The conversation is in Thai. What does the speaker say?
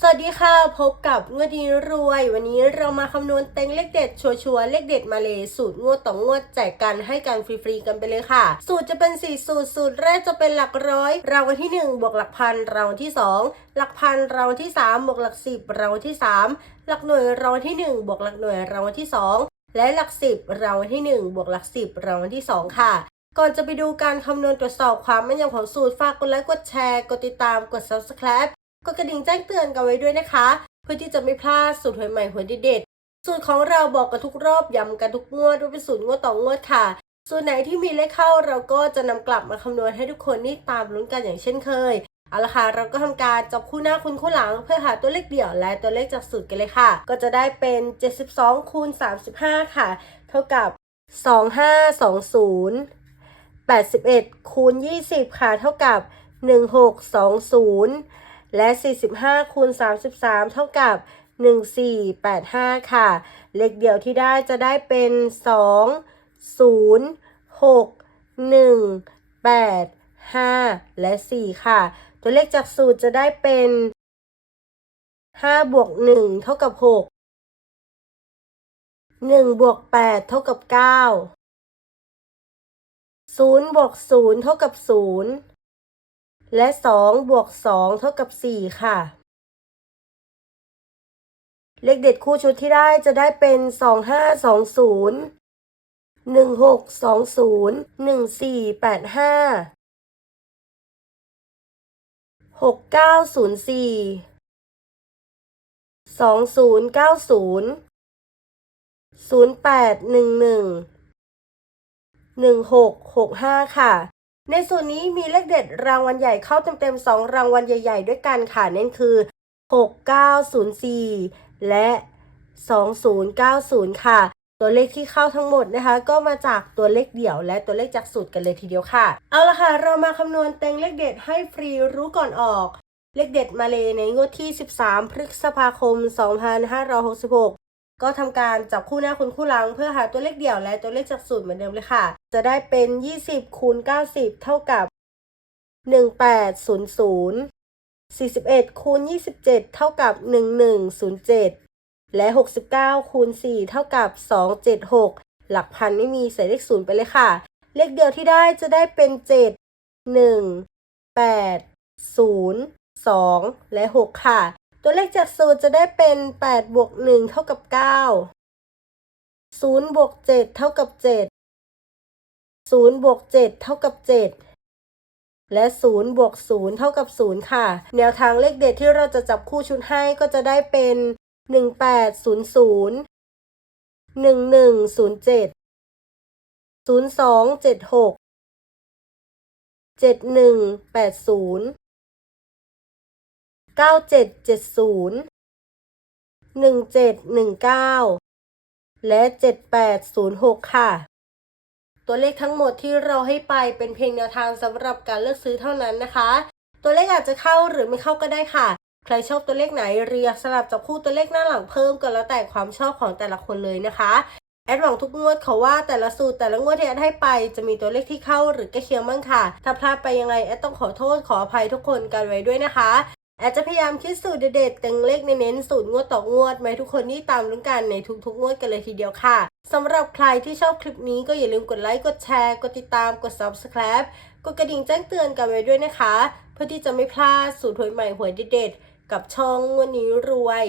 สวัสดีค่ะ พบกับงวดดีรวย วันนี้เรามาคำนวณเต็งเลขเด็ดชัวร์เลขเด็ดมาเลยสูตรงวดต่องวดแจกกันให้กันฟรีๆกันไปเลยค่ะ สูตรจะเป็น 4 สูตร สูตรแรกจะเป็นหลักร้อย รางวัลที่ 1 บวกหลักพันรางวัลที่ 2 หลักพันรางวัลที่ 3 บวกหลักสิบรางวัลที่ 3 หลักหน่วยรางวัลที่ 1 บวกหลักหน่วยรางวัลที่ 2 และหลักสิบรางวัลที่ 1 บวกหลักสิบรางวัลที่ 2 ค่ะก่อนจะไปดูการคำนวณตรวจสอบความแม่นยำของสูตร ฝากกดไลค์ กดแชร์ กดติดตาม กด subscribe กดกระดิ่งแจ้งเตือนกันไว้ด้วยนะคะ เพื่อที่จะไม่พลาดสูตรหวยใหม่หวยเด็ดๆสูตรของเราบอกกันทุกรอบย้ำกันทุกงวดว่าเป็นสูตรงวดต่องวดค่ะส่วนไหนที่มีเลขเข้าเราก็จะนำกลับมาคำนวณให้ทุกคนนี่ตามลุ้นกันอย่างเช่นเคย เอาละค่ะเราก็ทำการจับคู่หน้าคูณคู่หลัง เพื่อหาตัวเลขเดี่ยวและตัวเลขจากสูตรกันเลยค่ะ ก็จะได้เป็น 72คูณ35 ค่ะ เท่ากับ 2520 81คูณ20 ค่ะ เท่ากับ 1620 และ 45คูณ33 เท่ากับ 1485 ค่ะ เลขเดียวที่ได้จะได้เป็น 2 0 6 1 8 5 และ 4 ค่ะ ตัวเลขจากสูตรจะได้เป็น 5 บวก 1 เท่ากับ 6 1 บวก 8 เท่ากับ 9 0 บวก 0 เท่ากับ 0 และ2บวก2เท่ากับ 4 ค่ะ เลขเด็ดคู่ชุดที่ได้จะได้เป็น 2 5 2 0 1 6 2 0 1 4 8 5 6 9 0 4 2 0 9 0 0 8 1 1 1 6 6 5 ค่ะ ในส่วนนี้มีเลขเด็ดรางวัลใหญ่เข้าเต็มๆ 2 รางวัลใหญ่ ๆ ด้วยกันค่ะนั่นคือ 6904 และ 2090 ค่ะ ตัวเลขที่เข้าทั้งหมดนะคะ ก็มาจากตัวเลขเดี่ยวและตัวเลขจากสูตรกันเลยทีเดียวค่ะ เอาละค่ะ เรามาคำนวณเต็งเลขเด็ดให้ฟรีรู้ก่อนออก เลขเด็ดมาเลยในงวดที่ 13 พฤษภาคม 2566 ก็ทำการจับคู่หน้าคูณคู่หลัง เพื่อหาตัวเลขเดี่ยวและตัวเลขจากสูตรเหมือนเดิมเลยค่ะ จะได้เป็น 20คูณ90 เท่ากับ 1800 41คูณ27 เท่ากับ 1107 และ 69คูณ4เท่ากับ 276 หลักพันไม่มีใส่เลขศูนย์ไปเลยค่ะ เลขเดียวที่ได้จะได้เป็น 7 1 8 0 2 และ 6 ค่ะ ตัวเลขจากสูตรจะได้เป็น 8 บวก 1 เท่ากับ 9 0 บวก 7 เท่ากับ 7 0 บวก 7 เท่ากับ 7 และ 0 บวก 0 เท่ากับ 0 ค่ะ แนวทางเลขเด็ดที่เราจะจับคู่ชุดให้ก็จะได้เป็น 1800 1107 0276 7180 9770 1719และ7806ค่ะ ตัวเลขทั้งหมดที่เราให้ไปเป็นเพียงแนวทางสำหรับการเลือกซื้อเท่านั้นนะคะ ตัวเลขอาจจะเข้าหรือไม่เข้าก็ได้ค่ะ ใครชอบตัวเลขไหนเรียกสลับจับคู่ตัวเลขหน้าหลังเพิ่มก็แล้วแต่ความชอบของแต่ละคนเลยนะคะแอดหวังทุกงวดเขาว่าแต่ละสูตรแต่ละงวดที่แอดให้ไปจะมีตัวเลขที่เข้าหรือใกล้เคียงบ้างค่ะ ถ้าพลาดไปยังไงแอดต้องขอโทษขออภัยทุกคนกันไว้ด้วยนะคะ อาจจะพยายามคิดสูตรเด็ดๆแต่งเลขในเน้นสูตรงวดต่องวดไหมทุกคนนี่ตามลุ้นกันในทุกๆงวดกันเลยทีเดียวค่ะสำหรับใครที่ชอบคลิปนี้ก็อย่าลืมกดไลค์กดแชร์กดติดตามกด subscribe กดกระดิ่งแจ้งเตือนกันไว้ด้วยนะคะ เพื่อที่จะไม่พลาดสูตรหวยใหม่หวยเด็ดๆกับช่องงวดนี้รวย